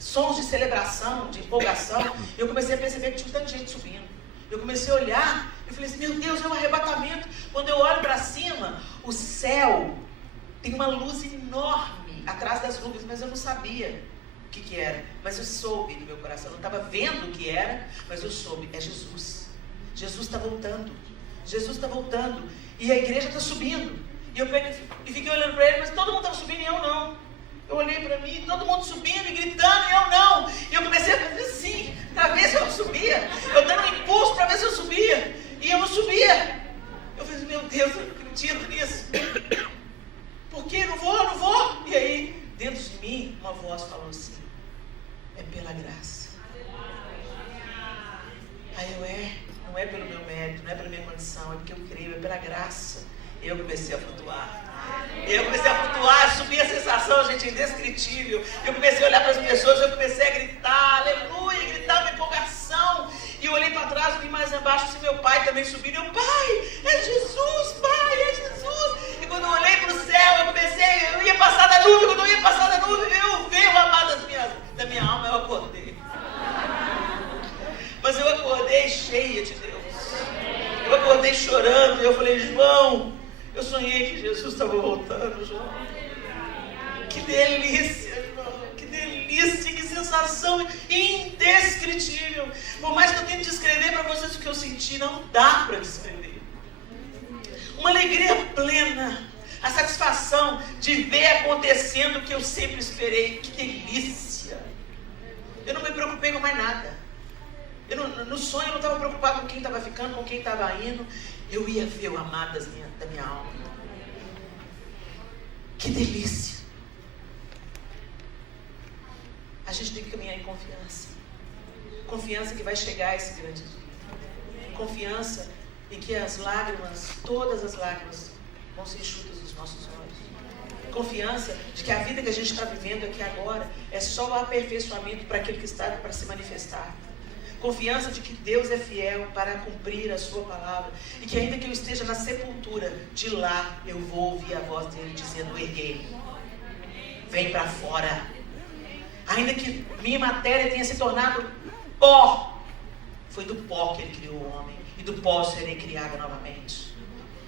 sons de celebração, de empolgação, e eu comecei a perceber que tinha um tanto de gente subindo. Eu comecei a olhar, e falei assim, meu Deus, é um arrebatamento. Quando eu olho para cima, o céu tem uma luz enorme atrás das nuvens, mas eu não sabia o que era, mas eu soube no meu coração, eu não estava vendo o que era, mas eu soube, é Jesus. Jesus está voltando, Jesus está voltando, e a igreja está subindo, e eu fiquei olhando para ele, mas todo mundo estava subindo e eu não. Eu olhei para mim, todo mundo subindo e gritando, e eu não. E eu comecei a fazer assim, para ver se eu subia, eu dando um impulso para ver se eu subia, e eu não subia. Eu falei, meu Deus, eu não acredito nisso. Por quê? Não vou. E aí, dentro de mim, uma voz falou assim, é pela graça. Aí não é pelo meu mérito, não é pela minha condição, é porque eu creio, é pela graça. Eu comecei a flutuar. Subi a sensação, gente, indescritível. Eu comecei a olhar para as pessoas, eu comecei a gritar, aleluia, gritar uma empolgação. E eu olhei para trás, vi mais abaixo, assim, meu pai também subindo. Eu, pai, é Jesus, pai, é Jesus. E quando eu olhei para o céu, eu ia passar da nuvem. Quando eu ia passar da nuvem, eu vi o amado da minha alma, eu acordei. Mas eu acordei cheia de Deus. Eu acordei chorando, e eu falei, João, eu sonhei que Jesus estava voltando, João. Que delícia, irmão. Que delícia, que sensação indescritível. Por mais que eu tente descrever para vocês o que eu senti, não dá para descrever. Uma alegria plena. A satisfação de ver acontecendo o que eu sempre esperei. Que delícia. Eu não me preocupei com mais nada. No sonho eu não estava preocupado com quem estava ficando, com quem estava indo. Eu ia ver o amado da minha alma. Que delícia. A gente tem que caminhar em confiança. Confiança que vai chegar esse grande dia. Confiança em que as lágrimas, todas as lágrimas, vão ser enxutas dos nossos olhos. Confiança de que a vida que a gente está vivendo aqui agora é só o aperfeiçoamento para aquele que está para se manifestar. Confiança de que Deus é fiel para cumprir a sua palavra. E que ainda que eu esteja na sepultura, de lá eu vou ouvir a voz dele dizendo, erguei, vem para fora. Ainda que minha matéria tenha se tornado pó, foi do pó que ele criou o homem. E do pó serei criada novamente.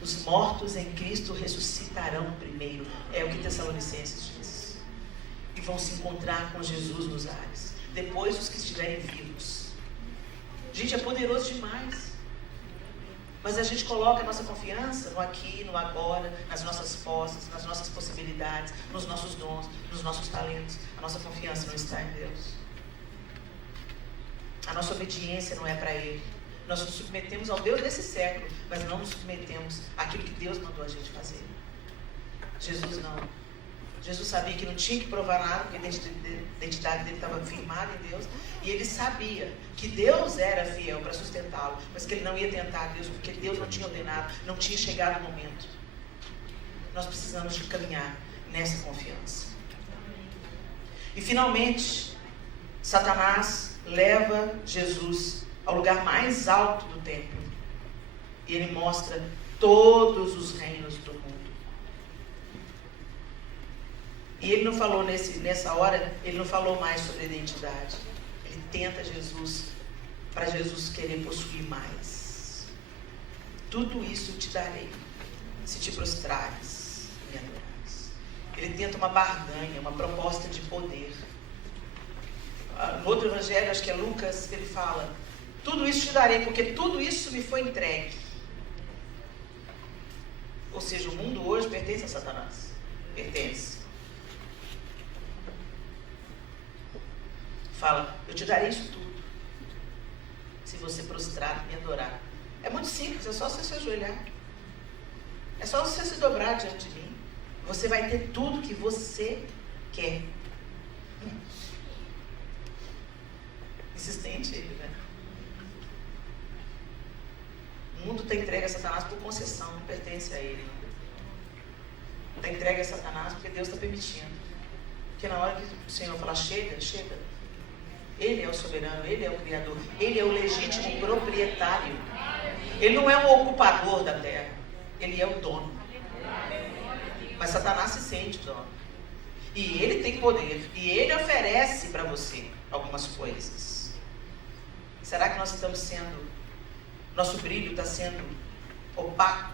Os mortos em Cristo ressuscitarão primeiro. É o que Tessalonicenses diz. E vão se encontrar com Jesus nos ares. Depois os que estiverem vivos Gente, é poderoso demais. Mas a gente coloca a nossa confiança no aqui, no agora, nas nossas posses, nas nossas possibilidades, nos nossos dons, nos nossos talentos. A nossa confiança não está em Deus. A nossa obediência não é para Ele. Nós nos submetemos ao Deus desse século, mas não nos submetemos àquilo que Deus mandou a gente fazer. Jesus não. Jesus sabia que não tinha que provar nada, porque a identidade dele estava firmada em Deus. E ele sabia que Deus era fiel para sustentá-lo, mas que ele não ia tentar Deus, porque Deus não tinha ordenado, não tinha chegado o momento. Nós precisamos de caminhar nessa confiança. E finalmente, Satanás leva Jesus ao lugar mais alto do templo. E ele mostra todos os reinos do mundo. E ele não falou nessa hora, ele não falou mais sobre a identidade. Ele tenta Jesus, para Jesus querer possuir mais. Tudo isso te darei, se te prostrares e me adorares. Ele tenta uma barganha, uma proposta de poder. No outro evangelho, acho que é Lucas, ele fala: tudo isso te darei, porque tudo isso me foi entregue. Ou seja, o mundo hoje pertence a Satanás. Pertence. Fala: eu te darei isso tudo, se você prostrar e me adorar. É muito simples, é só você se ajoelhar. É só você se dobrar diante de mim. Você vai ter tudo que você quer. Insistente ele, né? O mundo está entregue a Satanás por concessão, não pertence a ele. Está entregue a Satanás porque Deus está permitindo. Porque na hora que o Senhor falar chega, chega. Ele é o soberano, Ele é o Criador, Ele é o legítimo proprietário. Ele não é o ocupador da terra, Ele é o dono. Mas Satanás se sente dono. E ele tem poder, e ele oferece para você algumas coisas. Será que nós estamos sendo, nosso brilho está sendo opaco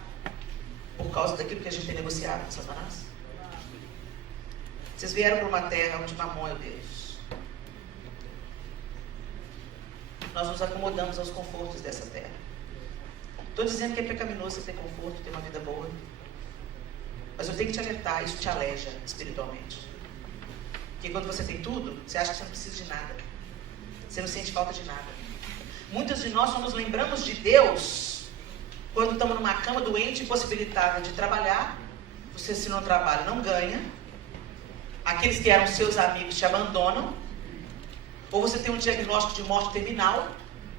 por causa daquilo que a gente tem negociado com Satanás? Vocês vieram para uma terra onde Mamon é o Deus. Nós nos acomodamos aos confortos dessa terra. Estou dizendo que é pecaminoso você ter conforto, ter uma vida boa. Mas eu tenho que te alertar, isso te aleja espiritualmente. Porque quando você tem tudo, você acha que você não precisa de nada. Você não sente falta de nada. Muitos de nós só nos lembramos de Deus quando estamos numa cama doente, impossibilitada de trabalhar. Você, se não trabalha, não ganha. Aqueles que eram seus amigos te abandonam. Ou você tem um diagnóstico de morte terminal.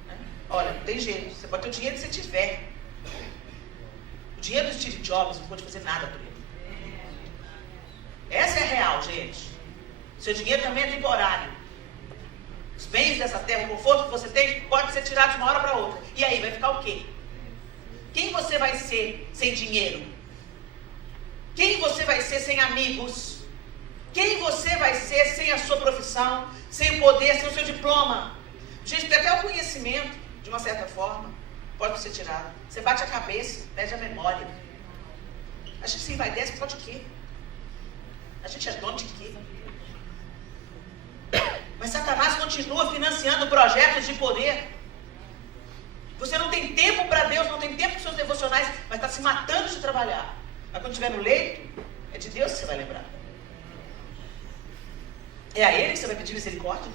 Né? Olha, não tem jeito. Você pode ter o dinheiro que você tiver. O dinheiro do Steve Jobs não pode fazer nada por ele. Essa é real, gente. Seu dinheiro também é temporário. Os bens dessa terra, o conforto que você tem, pode ser tirado de uma hora para outra. E aí, vai ficar o quê? Quem você vai ser sem dinheiro? Quem você vai ser sem amigos? Quem você vai ser sem a sua profissão, sem o poder, sem o seu diploma? Gente, até o conhecimento, de uma certa forma, pode ser tirado. Você bate a cabeça, perde a memória. A gente se envaidece por causa de quê? A gente é dono de quê? Mas Satanás continua financiando projetos de poder. Você não tem tempo para Deus, não tem tempo para os seus devocionais, mas está se matando de trabalhar. Mas quando estiver no leito, é de Deus que você vai lembrar. É a Ele que você vai pedir misericórdia?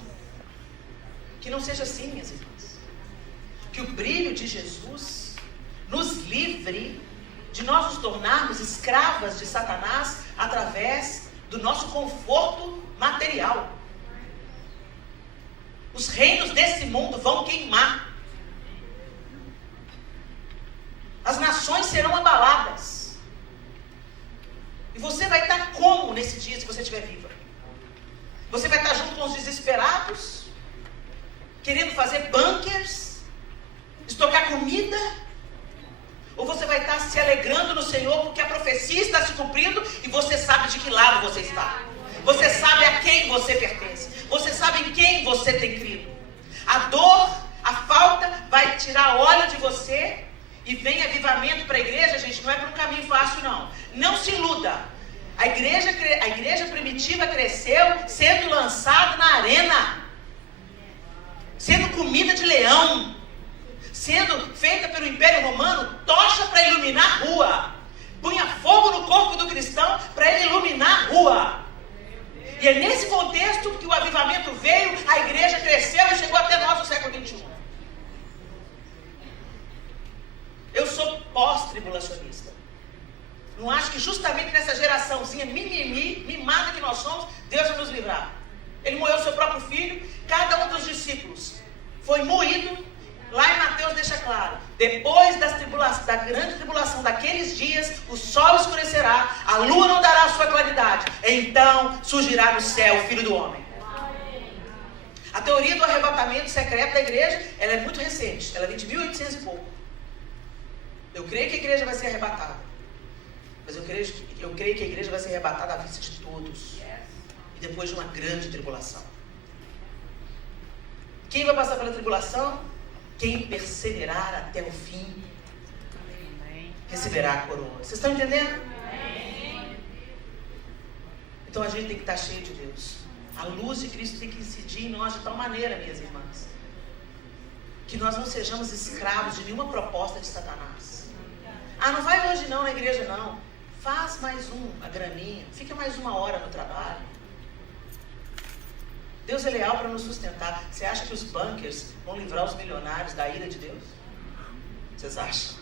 Que não seja assim, minhas irmãs. Que o brilho de Jesus nos livre de nós nos tornarmos escravas de Satanás através do nosso conforto material. Os reinos desse mundo vão queimar. As nações serão abaladas. E você vai estar como nesse dia, se você estiver viva? Você vai estar junto com os desesperados, querendo fazer bunkers, estocar comida? Ou você vai estar se alegrando no Senhor porque a profecia está se cumprindo e você sabe de que lado você está? Você sabe a quem você pertence. Você sabe em quem você tem crido. A dor, a falta vai tirar óleo de você e vem avivamento para a igreja, gente, não é por um caminho fácil, não. Não se iluda. A igreja primitiva cresceu sendo lançada na arena, sendo comida de leão. sendo feita pelo Império Romano, tocha para iluminar a rua. Punha fogo no corpo do cristão para ele iluminar a rua. E é nesse contexto que o avivamento veio, a igreja cresceu e chegou até nós no século XXI. Eu sou pós-tribulacionista. Não acho que justamente nessa geraçãozinha mimimi, mimada que nós somos, Deus vai nos livrar. Ele moeu o seu próprio filho, cada um dos discípulos foi moído. Lá em Mateus deixa claro, depois da grande tribulação daqueles dias, o sol escurecerá, a lua não dará a sua claridade, então surgirá no céu o Filho do Homem. A teoria do arrebatamento secreto da igreja, ela é muito recente, ela vem de 1800 e pouco. Eu creio que a igreja vai ser arrebatada, mas eu creio que a igreja vai ser arrebatada à vista de todos, e depois de uma grande tribulação. Quem vai passar pela tribulação? Quem perseverar até o fim receberá a coroa. Vocês estão entendendo? Então a gente tem que estar cheio de Deus. A luz de Cristo tem que incidir em nós de tal maneira, minhas irmãs, que nós não sejamos escravos de nenhuma proposta de Satanás. Ah, não vai hoje não na igreja não. Faz mais uma graninha, fica mais uma hora no trabalho. Deus é leal para nos sustentar. Você acha que os bunkers vão livrar os milionários da ira de Deus? Vocês acham?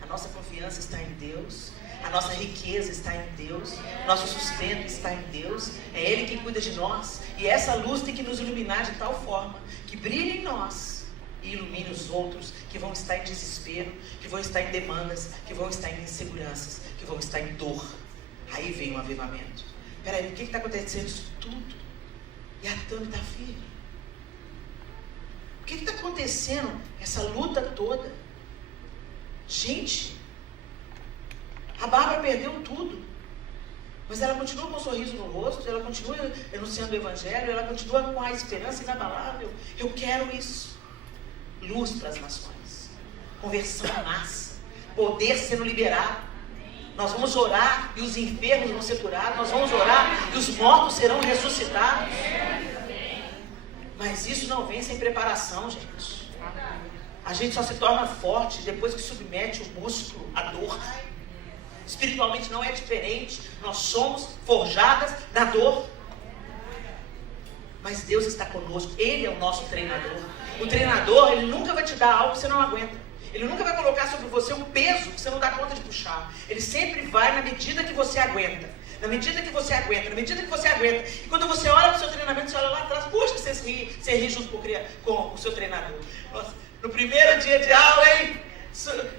A nossa confiança está em Deus. A nossa riqueza está em Deus. Nosso sustento está em Deus. É Ele quem cuida de nós. E essa luz tem que nos iluminar de tal forma que brilhe em nós e ilumine os outros que vão estar em desespero, que vão estar em demandas, que vão estar em inseguranças, que vão estar em dor. Aí vem um avivamento. Peraí, por que está acontecendo isso tudo? E a Tami está firme. Por que está acontecendo essa luta toda? Gente, a Bárbara perdeu tudo. Mas ela continua com um sorriso no rosto, ela continua anunciando o Evangelho, ela continua com a esperança inabalável. Eu quero isso. Luz para as nações. Conversão em massa. Poder sendo liberado. Nós vamos orar e os enfermos vão ser curados. Nós vamos orar e os mortos serão ressuscitados. Mas isso não vem sem preparação, gente. A gente só se torna forte depois que submete o músculo à dor. Espiritualmente não é diferente. Nós somos forjadas na dor. Mas Deus está conosco. Ele é o nosso treinador. O treinador, ele nunca vai te dar algo que você não aguenta. Ele nunca vai colocar sobre você um peso que você não dá conta de puxar. Ele sempre vai na medida que você aguenta. Na medida que você aguenta, na medida que você aguenta. E quando você olha para o seu treinamento, você olha lá atrás, puxa, você ri junto com o seu treinador. Nossa, no primeiro dia de aula, hein?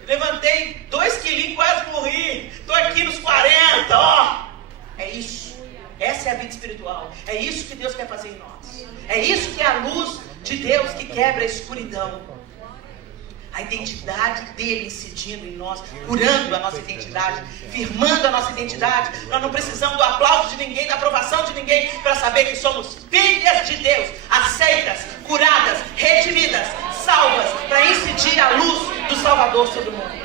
Levantei 2 quilinhos, quase morri. Estou aqui nos 40, ó. É isso. Essa é a vida espiritual. É isso que Deus quer fazer em nós. É isso que é a luz de Deus que quebra a escuridão. A identidade dele incidindo em nós, curando a nossa identidade, firmando a nossa identidade. Nós não precisamos do aplauso de ninguém, da aprovação de ninguém, para saber que somos filhas de Deus, aceitas, curadas, redimidas, salvas, para incidir a luz do Salvador sobre o mundo.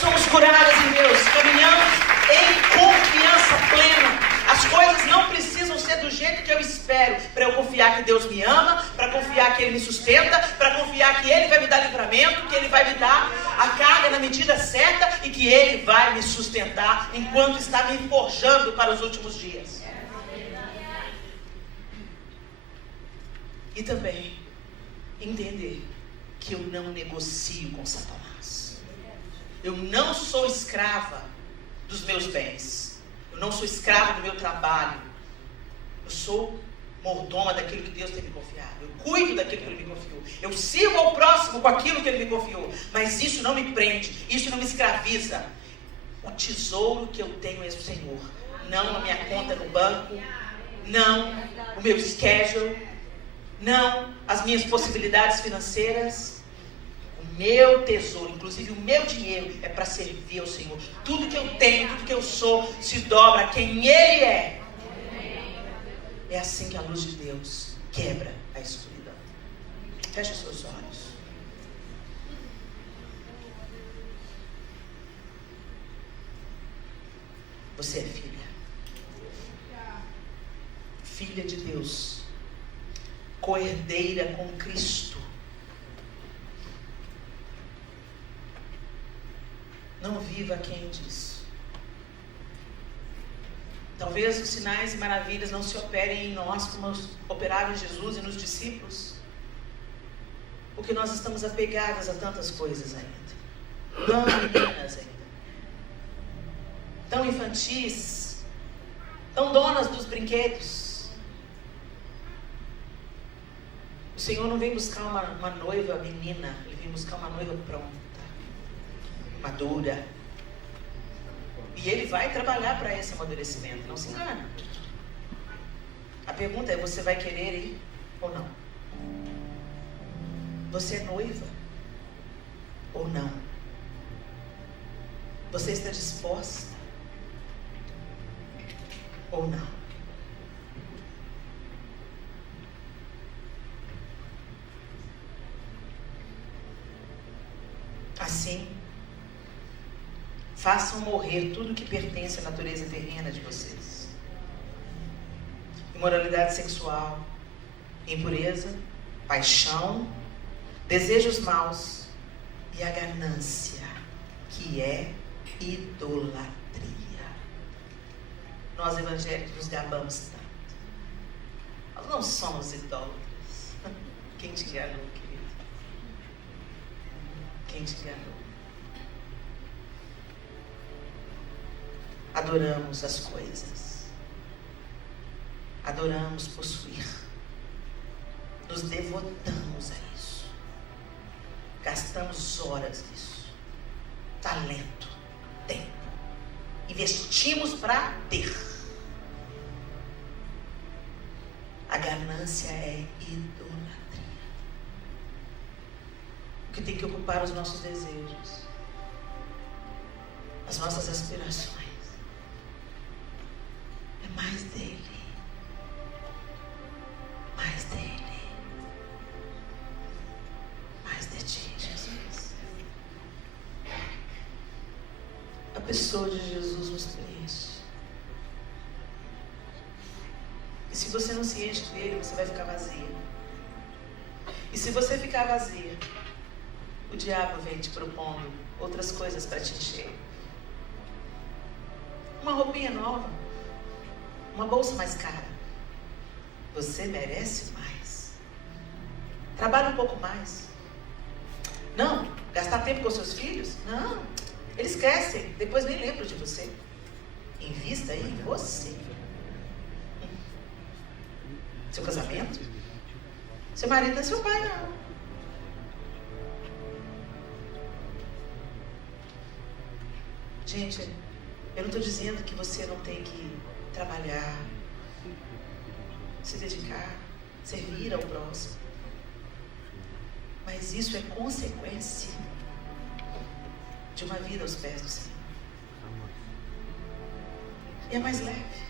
Somos curadas em Deus, caminhamos em confiança plena. As coisas não precisam ser do jeito que eu espero, para eu confiar que Deus me ama, para confiar que Ele me sustenta, para confiar que Ele vai me dar livramento, que Ele vai me dar a carga na medida certa e que Ele vai me sustentar enquanto está me forjando para os últimos dias. E também entender que eu não negocio com Satanás. Eu não sou escrava dos meus bens. Eu não sou escravo do meu trabalho. Eu sou mordoma daquilo que Deus tem me confiado. Eu cuido daquilo que Ele me confiou. Eu sirvo ao próximo com aquilo que Ele me confiou. Mas isso não me prende. Isso não me escraviza. O tesouro que eu tenho é o Senhor. Não a minha conta no banco. Não o meu schedule. Não as minhas possibilidades financeiras. O meu tesouro, inclusive o meu dinheiro, é para servir ao Senhor. Tudo que eu tenho, tudo que eu sou, se dobra a quem Ele é. É assim que a luz de Deus quebra a escuridão. Feche os seus olhos. Você é filha. Filha de Deus. co-herdeira com Cristo. Não viva aquém disso. Talvez os sinais e maravilhas não se operem em nós como operaram em Jesus e nos discípulos, porque nós estamos apegadas a tantas coisas ainda, tão meninas ainda, tão infantis, tão donas dos brinquedos. O Senhor não vem buscar uma noiva menina, Ele vem buscar uma noiva pronta, madura. E Ele vai trabalhar para esse amadurecimento, não se engana. A pergunta é, você vai querer ir ou não? Você é noiva ou não? Você está disposta ou não? Assim, façam morrer tudo que pertence à natureza terrena de vocês. Imoralidade sexual, impureza, paixão, desejos maus e a ganância, que é idolatria. Nós evangélicos nos gabamos tanto. Nós não somos idólatras. Quem te enganou, querido? Quem te enganou? Adoramos as coisas. Adoramos possuir. Nos devotamos a isso. Gastamos horas nisso. Talento, tempo. Investimos para ter. A ganância é idolatria. O que tem que ocupar os nossos desejos, as nossas aspirações, é mais dele. Mais dele. Mais de ti, Jesus. A pessoa de Jesus nos preenche. E se você não se enche dele, você vai ficar vazia. E se você ficar vazia, o diabo vem te propondo outras coisas para te encher. Uma roupinha nova, uma bolsa mais cara. Você merece mais. Trabalhe um pouco mais. Não, gastar tempo com seus filhos? Não, eles crescem, depois nem lembram de você. Invista aí em você. Seu casamento? Seu marido não é seu pai, não. Gente, eu não estou dizendo que você não tem que trabalhar, se dedicar, servir ao próximo. Mas isso é consequência de uma vida aos pés do Senhor. E é mais leve.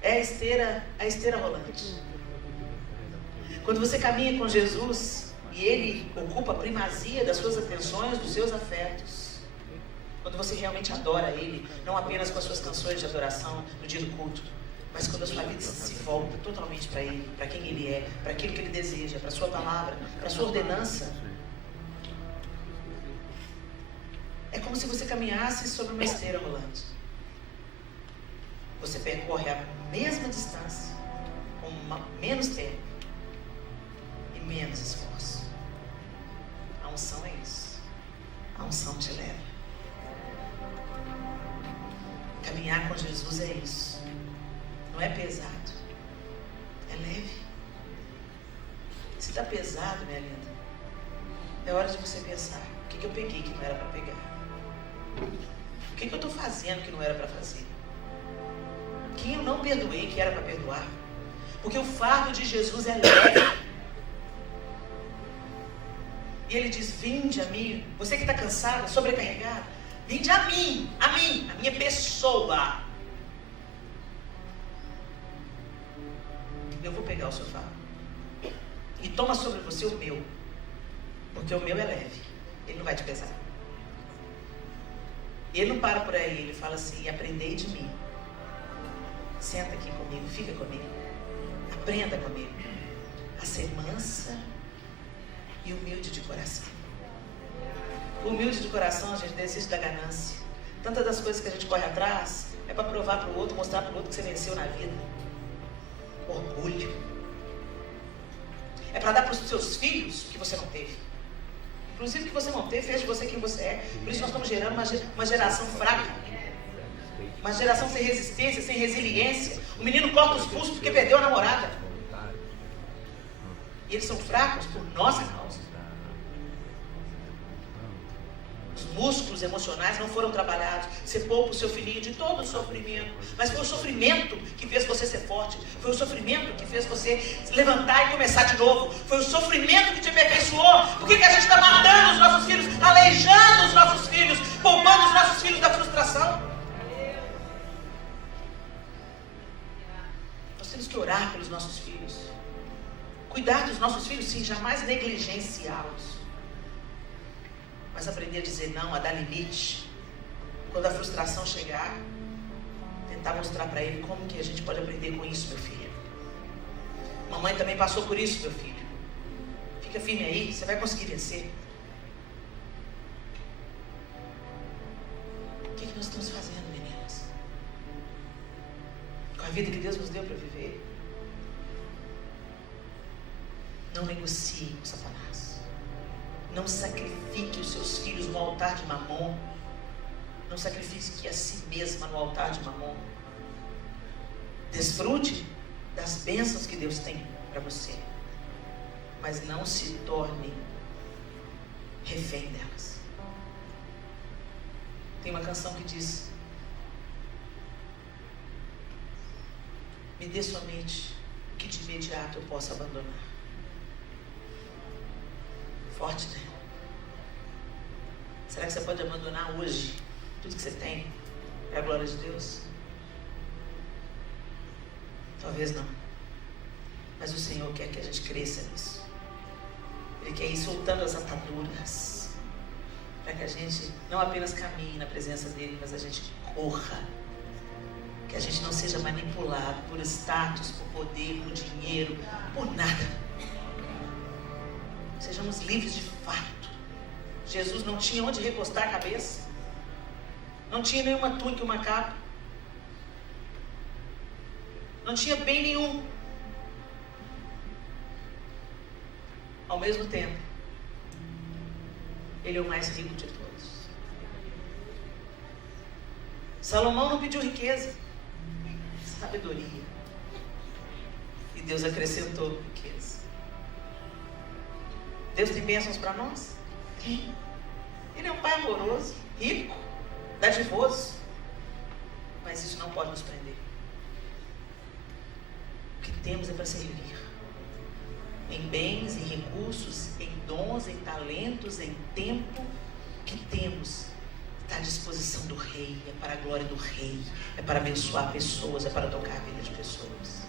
É a esteira rolante. Quando você caminha com Jesus e Ele ocupa a primazia das suas atenções, dos seus afetos, quando você realmente adora Ele, não apenas com as suas canções de adoração no dia do culto, mas quando a sua vida se volta totalmente para Ele, para quem Ele é, para aquilo que Ele deseja, para a sua palavra, para a sua ordenança, é como se você caminhasse sobre uma esteira rolante. Você percorre a mesma distância, com menos tempo e menos esforço. A unção é isso. A unção te leva. Caminhar com Jesus é isso. Não é pesado, é leve. Se está pesado, minha linda, é hora de você pensar: o que eu peguei que não era para pegar? O que eu estou fazendo que não era para fazer? Quem eu não perdoei que era para perdoar? Porque o fardo de Jesus é leve. E Ele diz: vinde a mim, você que está cansado, sobrecarregado, vinde a mim, a minha pessoa. Eu vou pegar o seu fardo e toma sobre você o meu, porque o meu é leve, ele não vai te pesar. E Ele não para por aí, Ele fala assim: aprendei de mim, Senta aqui comigo, fica comigo. Aprenda comigo a ser mansa e humilde de coração. O humilde de coração, a gente desiste da ganância. Tantas das coisas que a gente corre atrás é para provar para o outro, mostrar para o outro que você venceu na vida. Orgulho. É para dar para os seus filhos o que você não teve. Inclusive o que você não teve fez de você quem você é. Por isso nós estamos gerando uma geração fraca. Uma geração sem resistência, sem resiliência. O menino corta os pulsos porque perdeu a namorada. E eles são fracos por nossa causa. Os músculos emocionais não foram trabalhados. Você poupa o seu filhinho de todo o sofrimento. Mas foi o sofrimento que fez você ser forte. Foi o sofrimento que fez você se levantar e começar de novo. Foi o sofrimento que te aperfeiçoou. Por que a gente está matando os nossos filhos, aleijando os nossos filhos, poupando os nossos filhos da frustração? Nós temos que orar pelos nossos filhos. Cuidar dos nossos filhos, sim, jamais negligenciá-los. Mas aprender a dizer não, a dar limite. Quando a frustração chegar, tentar mostrar para ele como que a gente pode aprender com isso, meu filho. Mamãe também passou por isso, meu filho. Fica firme aí, você vai conseguir vencer. O que nós estamos fazendo, meninas? Com a vida que Deus nos deu para viver. Não negocie com Satanás. Não sacrifique os seus filhos no altar de Mamon. Não sacrifique a si mesma no altar de Mamon. Desfrute das bênçãos que Deus tem para você. Mas não se torne refém delas. Tem uma canção que diz: me dê somente o que de imediato eu possa abandonar. Forte, né? Será que você pode abandonar hoje tudo que você tem para a glória de Deus? Talvez não. Mas o Senhor quer que a gente cresça nisso. Ele quer ir soltando as ataduras para que a gente não apenas caminhe na presença dele, mas a gente corra. Que a gente não seja manipulado por status, por poder, por dinheiro, por nada. Sejamos livres de fato. Jesus não tinha onde recostar a cabeça. Não tinha nenhuma túnica e uma capa. Não tinha bem nenhum. Ao mesmo tempo, ele é o mais rico de todos. Salomão não pediu riqueza, sabedoria. E Deus acrescentou riqueza. Deus tem bênçãos para nós? Tem. Ele é um pai amoroso, rico, dadivoso. Mas isso não pode nos prender. O que temos é para servir. Em bens, em recursos, em dons, em talentos, em tempo. O que temos está à disposição do Rei. É para a glória do Rei. É para abençoar pessoas. É para tocar a vida de pessoas.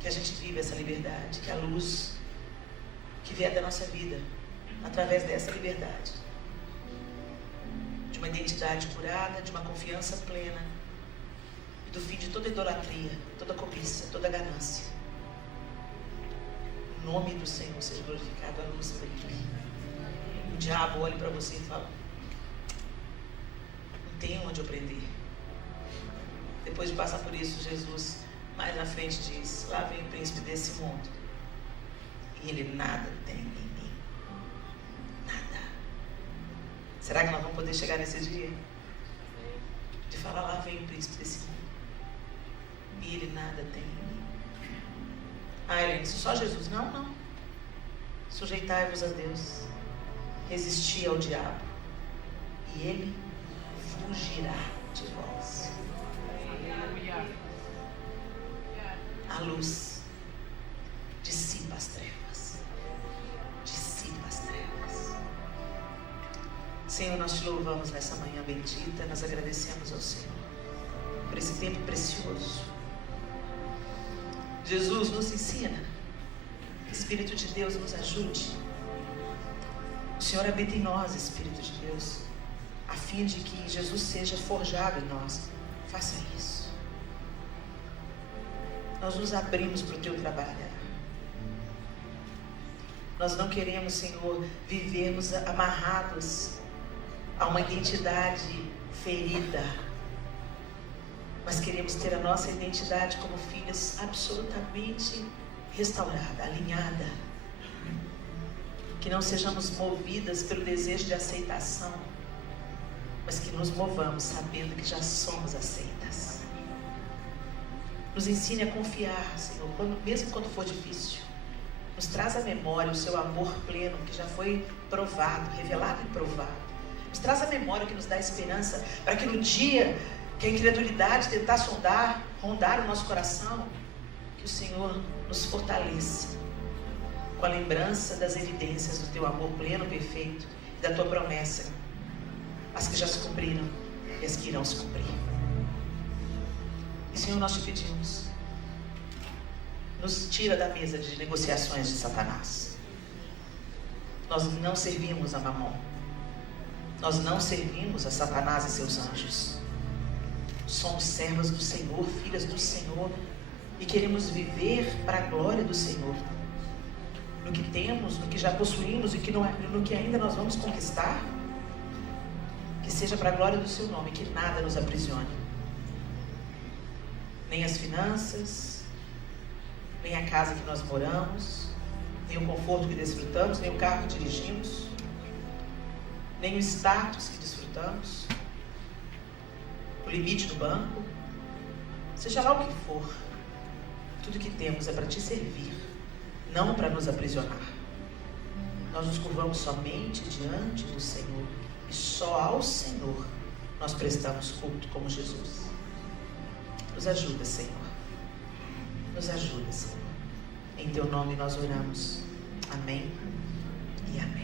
Que a gente viva essa liberdade, que a luz que vier da nossa vida, através dessa liberdade, de uma identidade curada, de uma confiança plena, e do fim de toda idolatria, toda cobiça, toda ganância. O nome do Senhor seja glorificado, a luz brilhe. O diabo olha para você e fala: não tem onde eu prender. Depois de passar por isso, Jesus mais na frente diz: lá vem o príncipe desse mundo, e ele nada tem em mim. Nada. Será que nós vamos poder chegar nesse dia? De falar: lá vem o príncipe desse mundo, e ele nada tem em mim. Ah, Helene, se só Jesus? Não, não. Sujeitai-vos a Deus, resisti ao diabo, e ele fugirá de vós. A luz dissipa as trevas. Dissipa as trevas. Senhor, nós te louvamos nessa manhã bendita. Nós agradecemos ao Senhor por esse tempo precioso. Jesus nos ensina. Que o Espírito de Deus nos ajude. O Senhor habita em nós, Espírito de Deus, a fim de que Jesus seja forjado em nós, Faça isso. Nós nos abrimos para o teu trabalho. Nós não queremos, Senhor, vivermos amarrados a uma identidade ferida, mas queremos ter a nossa identidade como filhas absolutamente restaurada, alinhada. Que não sejamos movidas pelo desejo de aceitação, mas que nos movamos sabendo que já somos aceitas. Nos ensine a confiar, Senhor, mesmo quando for difícil. Nos traz à memória o seu amor pleno, que já foi provado, revelado e provado. Nos traz à memória o que nos dá esperança, para que no dia que a incredulidade tentar rondar o nosso coração, que o Senhor nos fortaleça com a lembrança das evidências do teu amor pleno, perfeito, e da tua promessa, as que já se cumpriram e as que irão se cumprir. E Senhor, nós te pedimos, nos tira da mesa de negociações de Satanás. Nós não servimos a Mamon. Nós não servimos a Satanás e seus anjos. Somos servas do Senhor, filhas do Senhor, e queremos viver para a glória do Senhor. No que temos, no que já possuímos e no que ainda nós vamos conquistar, que seja para a glória do seu nome, que nada nos aprisione. Nem as finanças, nem a casa que nós moramos, nem o conforto que desfrutamos, nem o carro que dirigimos, nem o status que desfrutamos, o limite do banco, seja lá o que for, tudo que temos é para te servir, não para nos aprisionar. Nós nos curvamos somente diante do Senhor, e só ao Senhor nós prestamos culto como Jesus. Nos ajuda, Senhor. Nos ajuda, Senhor. Em teu nome nós oramos. Amém e amém.